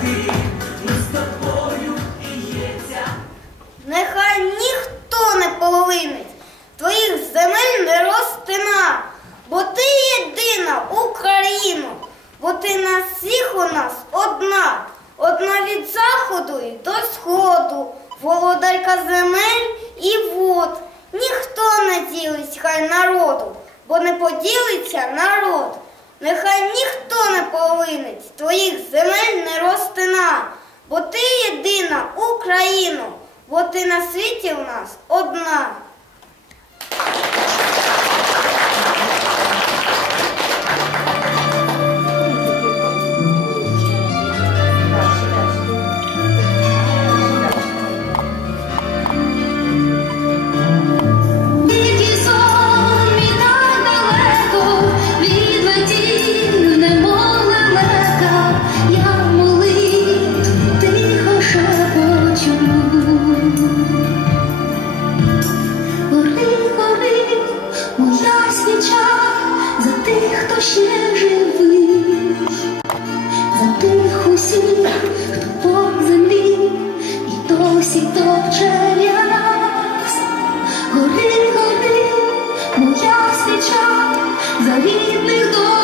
ти, ми з тобою п'ється. Нехай ніхто не половинить твоїх земель не розтина, бо ти єдина Україна, бо ти на всіх у нас одна, одна від заходу і до сходу, володарка земель і вод. Ніхто не ділить хай народу, бо не поділиться народ. Нехай ніхто не повинить твоїх земель не розтина, бо ти єдина Україно, бо ти на світі в нас одна. очах за тих, хто ще живий, за тих усіх, хто по землі і досі топче ряс, Гори, гори, моя свіча за рідних дом.